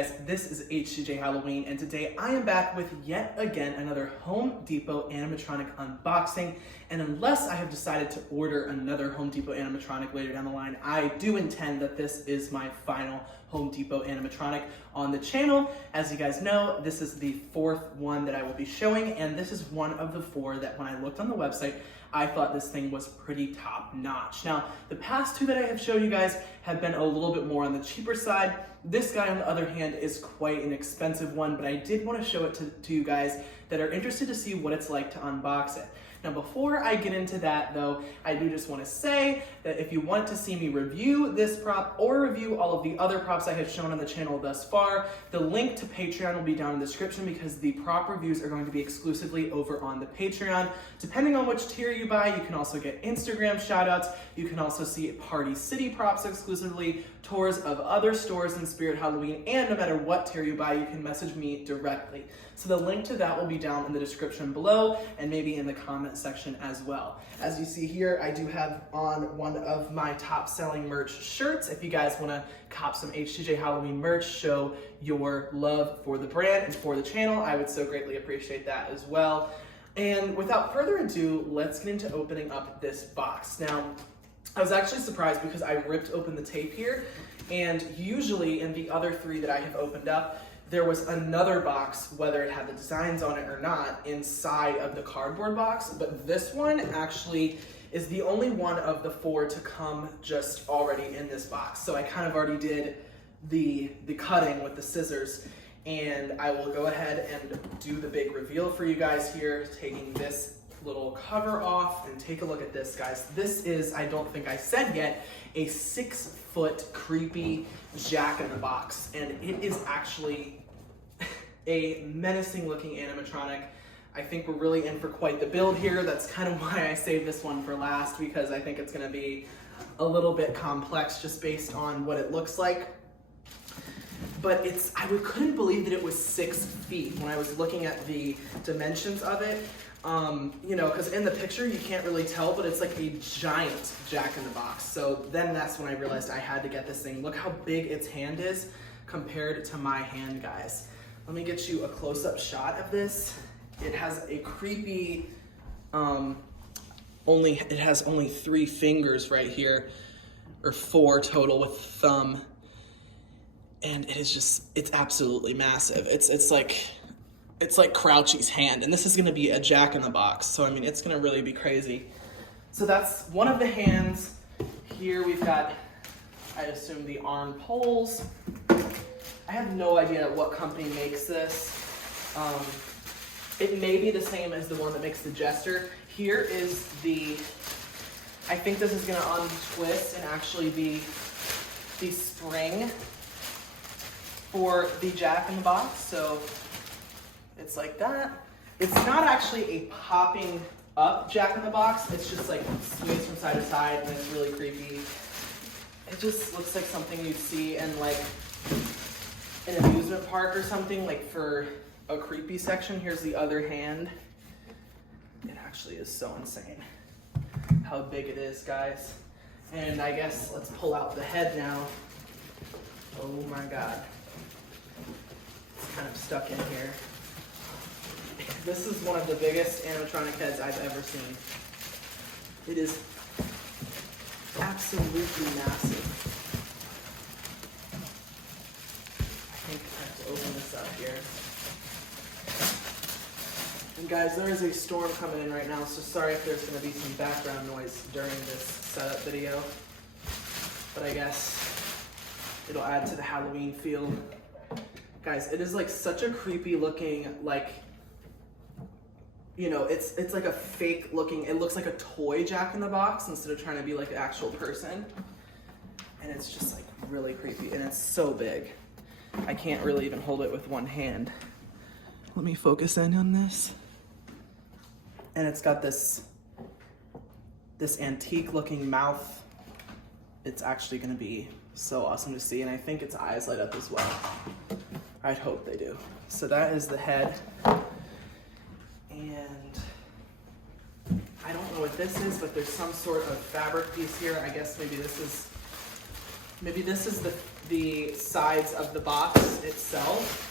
guys, this is HCJ Halloween, and today I am back with yet again another Home Depot animatronic unboxing. And unless I have decided to order another Home Depot animatronic later down the line, I do intend that this is my final Home Depot animatronic on the channel. As you guys know, this is the fourth one that I will be showing, and this is one of the four that when I looked on the website, I thought this thing was pretty top notch. Now, the past two that I have showed you guys have been a little bit more on the cheaper side. This guy, on the other hand, is quite an expensive one, but I did want to show it to you guys that are interested to see what it's like to unbox it. Now, before I get into that though, I do just want to say that if you want to see me review this prop or review all of the other props I have shown on the channel thus far, the link to Patreon will be down in the description because the prop reviews are going to be exclusively over on the Patreon. Depending on which tier you buy, you can also get Instagram shoutouts. You can also see Party City props exclusively, tours of other stores in Spirit Halloween, and no matter what tier you buy, you can message me directly. So the link to that will be down in the description below and maybe in the comment section as well. As you see here, I do have on one of my top selling merch shirts. If you guys want to cop some HCJ Halloween merch, show your love for the brand and for the channel, I would so greatly appreciate that as well. And without further ado, let's get into opening up this box. Now, I was actually surprised because I ripped open the tape here, and usually in the other three that I have opened up, there was another box, whether it had the designs on it or not, inside of the cardboard box, but this one actually is the only one of the four to come just already in this box. So I kind of already did the cutting with the scissors, and I will go ahead and do the big reveal for you guys here, taking this little cover off, and take a look at this, guys. This is, I don't think I said yet, a 6-foot creepy Jack-in-the-Box, and it is actually a menacing looking animatronic. I think we're really in for quite the build here. That's kind of why I saved this one for last, because I think it's gonna be a little bit complex just based on what it looks like. But I couldn't believe that it was 6 feet when I was looking at the dimensions of it. You know, because in the picture you can't really tell, but it's like a giant Jack-in-the-Box. So then that's when I realized I had to get this thing. Look how big its hand is compared to my hand, guys. Let me get you a close-up shot of this. It has a creepy, it has only 3 fingers right here, or 4 total with thumb. And it is just, it's absolutely massive. It's like Crouchy's hand, and this is gonna be a Jack-in-the-Box, so I mean, it's gonna really be crazy. So that's one of the hands. Here we've got, I assume, the arm poles. I have no idea what company makes this. It may be the same as the one that makes the Jester. Here is I think this is gonna untwist and actually be the spring for the Jack-in-the-Box, so it's like that. It's not actually a popping up Jack-in-the-Box. It's just like sways from side to side, and it's really creepy. It just looks like something you'd see in like an amusement park or something, like for a creepy section. Here's the other hand. It actually is so insane how big it is, guys. And I guess let's pull out the head now. Oh my God. It's kind of stuck in here. This is one of the biggest animatronic heads I've ever seen. It is absolutely massive. I think I have to open this up here. And guys, there is a storm coming in right now, so sorry if there's going to be some background noise during this setup video. But I guess it'll add to the Halloween feel. Guys, it is like such a creepy looking, like, you know, it's like a fake looking, it looks like a toy Jack-in-the-Box instead of trying to be like an actual person. And it's just like really creepy, and it's so big. I can't really even hold it with one hand. Let me focus in on this. And it's got this antique looking mouth. It's actually gonna be so awesome to see, and I think its eyes light up as well. I'd hope they do. So that is the head. And I don't know what this is, but there's some sort of fabric piece here. I guess maybe this is Maybe this is the sides of the box itself.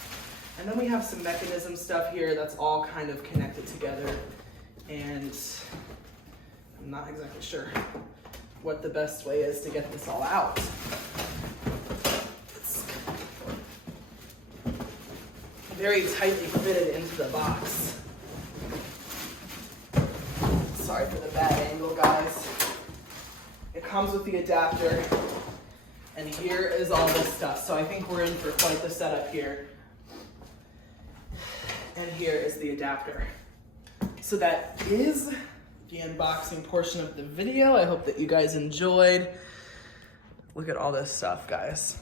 And then we have some mechanism stuff here that's all kind of connected together. And I'm not exactly sure what the best way is to get this all out. It's very tightly fitted into the box. Sorry for the bad angle, guys. It comes with the adapter, and here is all this stuff. So I think we're in for quite the setup here. And here is the adapter. So that is the unboxing portion of the video. I hope that you guys enjoyed. Look at all this stuff, guys.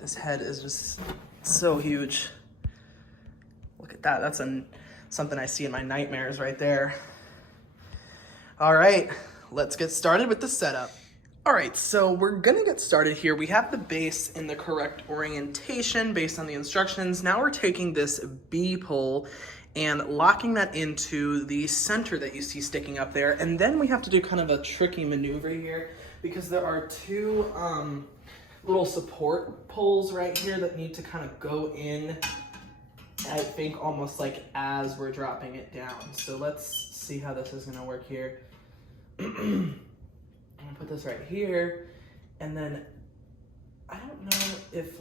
This head is just so huge. Look at that. That's something I see in my nightmares right there. All right, let's get started with the setup. All right, so we're gonna get started here. We have the base in the correct orientation based on the instructions. Now we're taking this B pole and locking that into the center that you see sticking up there. And then we have to do kind of a tricky maneuver here because there are two little support poles right here that need to kind of go in, I think almost like as we're dropping it down. So let's see how this is gonna work here. I'm gonna put this right here, and then I don't know if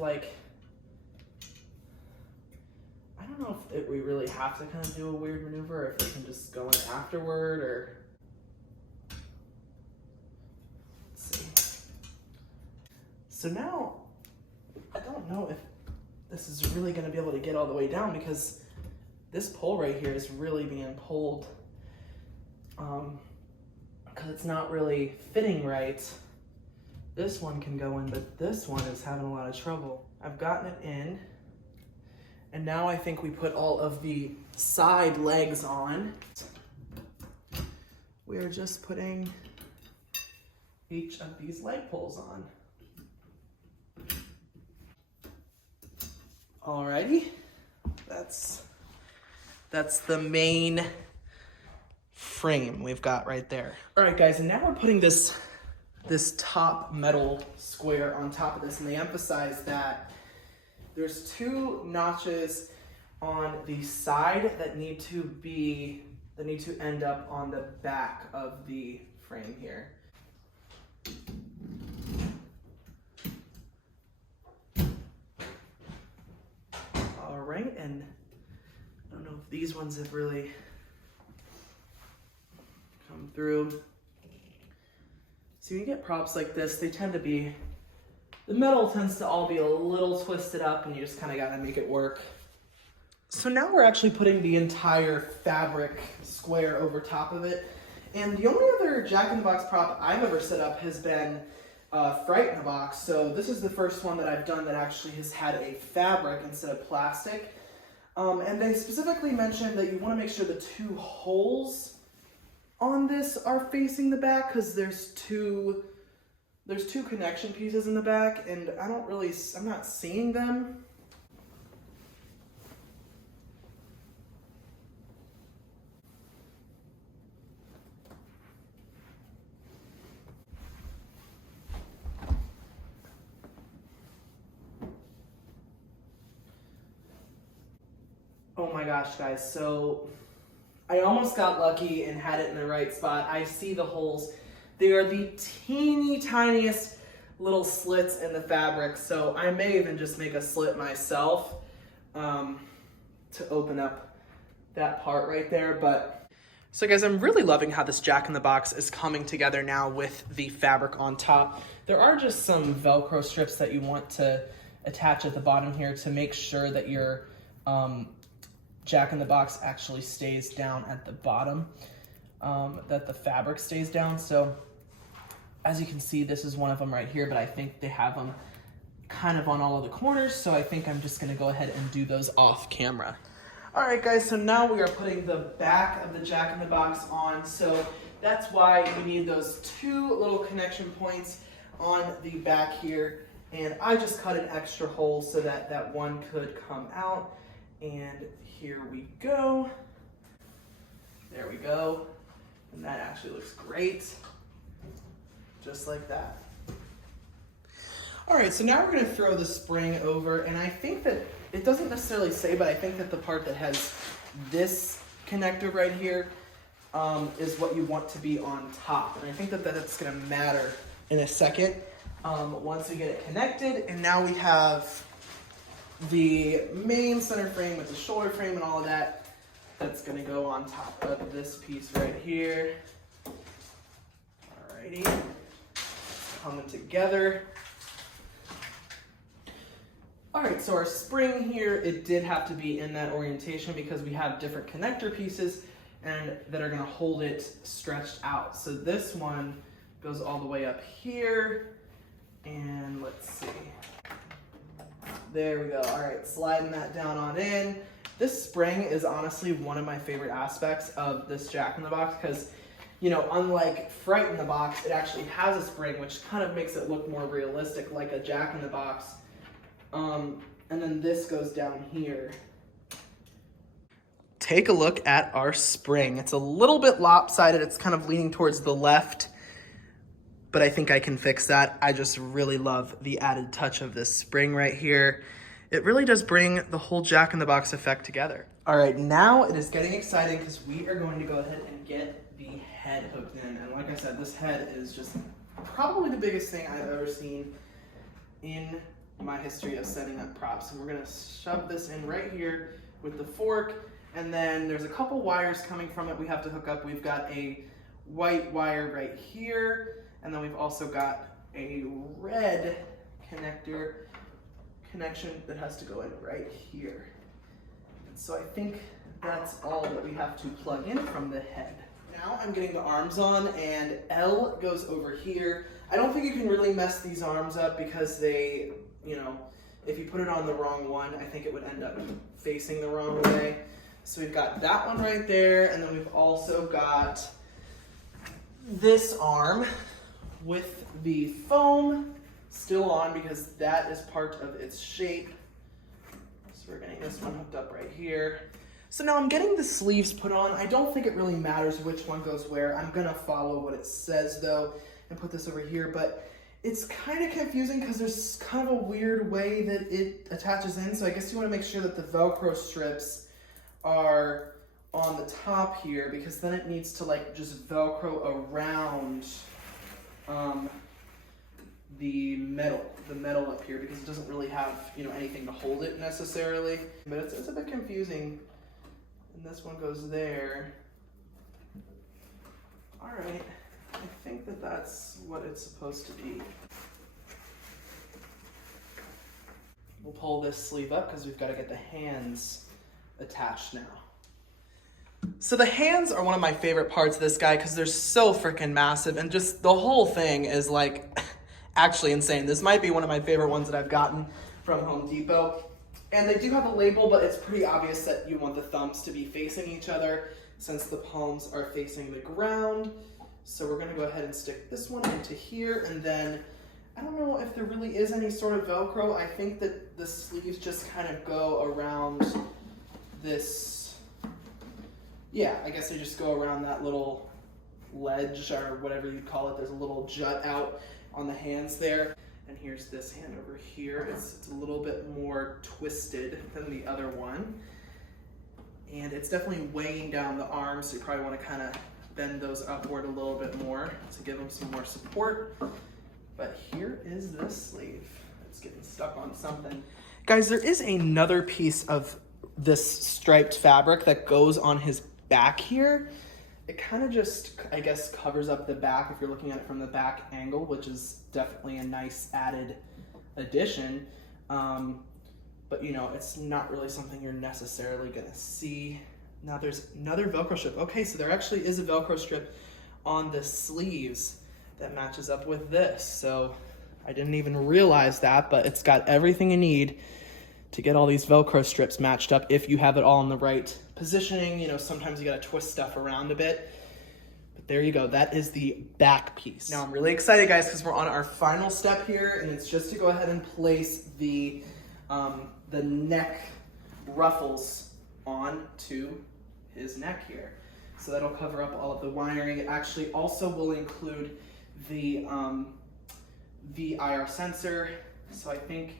we really have to kind of do a weird maneuver, or if we can just go in afterward, or let's see. So now I don't know if this is really gonna be able to get all the way down because this pole right here is really being pulled because it's not really fitting right. This one can go in, but this one is having a lot of trouble. I've gotten it in, and now I think we put all of the side legs on. We are just putting each of these leg poles on. Alrighty, that's the main frame we've got right there. All right, guys, and now we're putting this top metal square on top of this, and they emphasize that there's two notches on the side that need to end up on the back of the frame here. All right, and I don't know if these ones have really come through. So you get props like this, they tend to be, the metal tends to all be a little twisted up, and you just kind of gotta make it work. So now we're actually putting the entire fabric square over top of it. And the only other Jack-in-the-Box prop I've ever set up has been Fright-in-a-Box. So this is the first one that I've done that actually has had a fabric instead of plastic. And they specifically mentioned that you wanna make sure the two holes on this are facing the back because there's two connection pieces in the back, and I'm not seeing them. Oh my gosh, guys, so I almost got lucky and had it in the right spot. I see the holes. They are the teeny tiniest little slits in the fabric, so I may even just make a slit myself to open up that part right there. But so guys, I'm really loving how this Jack-in-the-Box is coming together now with the fabric on top. There are just some Velcro strips that you want to attach at the bottom here to make sure that your Jack-in-the-Box actually stays down at the bottom, that the fabric stays down. So as you can see, this is one of them right here, but I think they have them kind of on all of the corners, so I think I'm just gonna go ahead and do those off camera. All right, guys, so now we are putting the back of the Jack-in-the-Box on. So that's why we need those two little connection points on the back here. And I just cut an extra hole so that that one could come out. And here we go. There we go. And that actually looks great. Just like that. All right, so now we're gonna throw the spring over, and I think that, it doesn't necessarily say, but I think that the part that has this connector right here is what you want to be on top. And I think that that's gonna matter in a second once we get it connected. And now we have the main center frame with the shoulder frame and all of that. That's gonna go on top of this piece right here. Alrighty, coming together. All right, so our spring here, it did have to be in that orientation because we have different connector pieces and that are gonna hold it stretched out. So this one goes all the way up here, and let's see. There we go. All right, sliding that down on in. This spring is honestly one of my favorite aspects of this Jack in the Box because, you know, unlike Fright in the Box, it actually has a spring, which kind of makes it look more realistic, like a Jack in the Box. And then this goes down here. Take a look at our spring. It's a little bit lopsided. It's kind of leaning towards the left, but I think I can fix that. I just really love the added touch of this spring right here. It really does bring the whole Jack in the Box effect together. All right, now it is getting exciting because we are going to go ahead and get the head hooked in. And like I said, this head is just probably the biggest thing I've ever seen in my history of setting up props. And we're gonna shove this in right here with the fork, and then there's a couple wires coming from it we have to hook up. We've got a white wire right here, and then we've also got a red connection that has to go in right here. And so I think that's all that we have to plug in from the head. Now I'm getting the arms on, and L goes over here. I don't think you can really mess these arms up because they, you know, if you put it on the wrong one, I think it would end up facing the wrong way. So we've got that one right there, and then we've also got this arm with the foam still on because that is part of its shape. So we're getting this one hooked up right here. So now I'm getting the sleeves put on. I don't think it really matters which one goes where. I'm gonna follow what it says though and put this over here, but it's kind of confusing because there's kind of a weird way that it attaches in. So I guess you want to make sure that the Velcro strips are on the top here, because then it needs to like just Velcro around the metal up here, because it doesn't really have, you know, anything to hold it necessarily. But it's a bit confusing. And this one goes there. All right. I think that that's what it's supposed to be. We'll pull this sleeve up because we've got to get the hands attached now. So the hands are one of my favorite parts of this guy because they're so freaking massive, and just the whole thing is like actually insane. This might be one of my favorite ones that I've gotten from Home Depot. And they do have a label, but it's pretty obvious that you want the thumbs to be facing each other since the palms are facing the ground. So we're gonna go ahead and stick this one into here, and then I don't know if there really is any sort of Velcro. I think that the sleeves just kind of go around this. Yeah, I guess they just go around that little ledge or whatever you call it. There's a little jut out on the hands there. And here's this hand over here. It's a little bit more twisted than the other one. And it's definitely weighing down the arms, so you probably want to kind of bend those upward a little bit more to give them some more support. But here is this sleeve. It's getting stuck on something. Guys, there is another piece of this striped fabric that goes on his back here. It kind of just, I guess, covers up the back if you're looking at it from the back angle, which is definitely a nice added addition. But you know, it's not really something you're necessarily gonna see. Now there's another Velcro strip. Okay, so there actually is a Velcro strip on the sleeves that matches up with this. So I didn't even realize that, but it's got everything you need to get all these Velcro strips matched up if you have it all in the right positioning. You know, sometimes you gotta twist stuff around a bit. But there you go, that is the back piece. Now I'm really excited, guys, because we're on our final step here, and it's just to go ahead and place the neck ruffles onto his neck here. So that'll cover up all of the wiring. It actually also will include the IR sensor So I think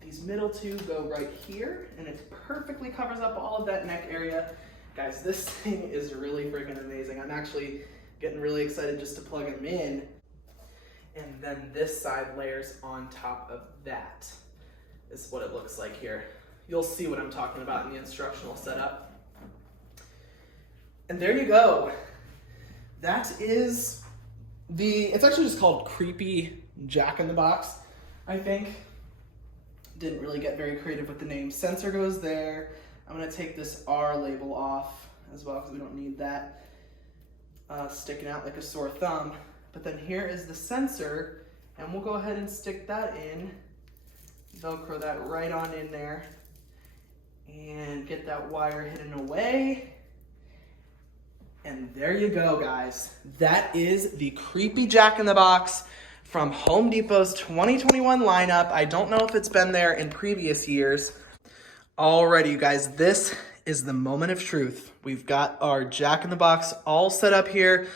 these middle two go right here, and it perfectly covers up all of that neck area. Guys, this thing is really freaking amazing. I'm actually getting really excited just to plug them in. And then this side layers on top of that is what it looks like here. You'll see what I'm talking about in the instructional setup. And there you go. That is it's actually just called Creepy Jack in the Box, I think. Didn't really get very creative with the name. Sensor goes there. I'm gonna take this R label off as well because we don't need that sticking out like a sore thumb. But then here is the sensor, and we'll go ahead and stick that in. Velcro that right on in there and get that wire hidden away. And there you go, guys. That is the Creepy Jack in the Box from Home Depot's 2021 lineup. I don't know if it's been there in previous years. Alrighty, you guys, this is the moment of truth. We've got our Jack in the Box all set up here,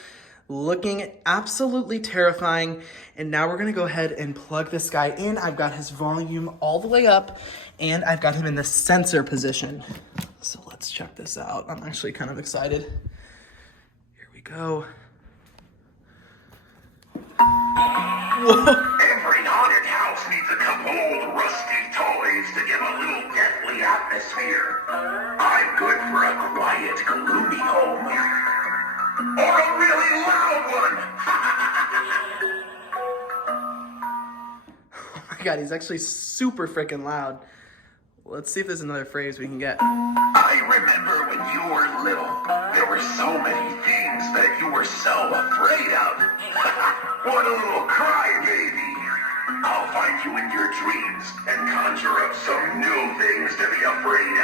looking absolutely terrifying. And now we're gonna go ahead and plug this guy in. I've got his volume all the way up, and I've got him in the sensor position. So let's check this out. I'm actually kind of excited. Here we go. Whoa. Every haunted house needs a couple old rusty toys to give a little deathly atmosphere. I'm good for a quiet, gloomy home. Or a really loud one. Oh my god, he's actually super freaking loud. Let's see if there's another phrase we can get. I remember when you were little, there were so many things that you were so afraid of. What a little crybaby. I'll find you in your dreams and conjure up some new things to be afraid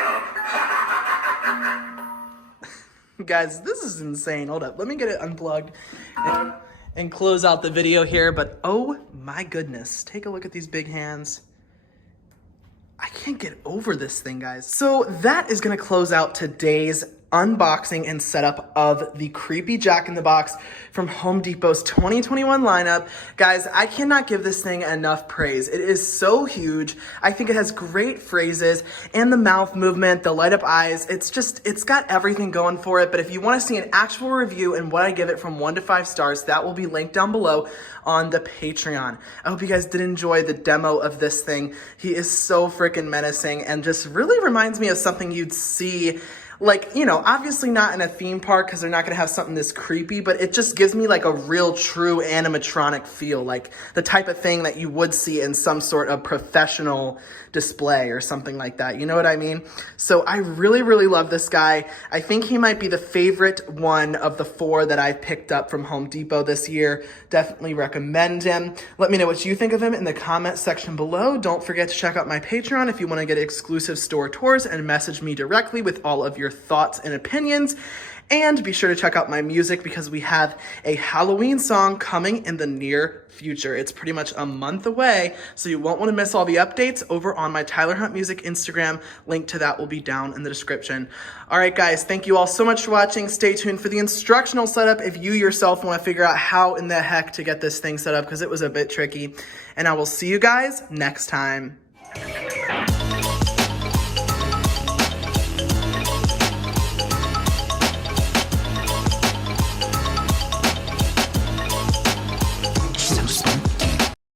of. Guys, this is insane. Hold up, let me get it unplugged and close out the video here. But oh my goodness, take a look at these big hands. I can't get over this thing, guys. So that is gonna close out today's unboxing and setup of the Creepy Jack in the Box from Home Depot's 2021 lineup. Guys, I cannot give this thing enough praise. It is so huge. I think it has great phrases and the mouth movement, the light up eyes. It's got everything going for it. But if you want to see an actual review and what I give it from 1 to 5 stars, that will be linked down below on the Patreon. I hope you guys did enjoy the demo of this thing. He is so freaking menacing and just really reminds me of something you'd see, like, you know, obviously not in a theme park because they're not going to have something this creepy, but it just gives me like a real true animatronic feel, like the type of thing that you would see in some sort of professional display or something like that. You know what I mean? So I really, really love this guy. I think he might be the favorite one of the 4 that I've picked up from Home Depot this year. Definitely recommend him. Let me know what you think of him in the comment section below. Don't forget to check out my Patreon if you want to get exclusive store tours and message me directly with all of your thoughts and opinions. And be sure to check out my music because we have a Halloween song coming in the near future. It's pretty much a month away, so you won't want to miss all the updates over on my Tyler Hunt Music Instagram. Link to that will be down in the description. All right, guys, thank you all so much for watching. Stay tuned for the instructional setup if you yourself want to figure out how in the heck to get this thing set up because it was a bit tricky. And I will see you guys next time.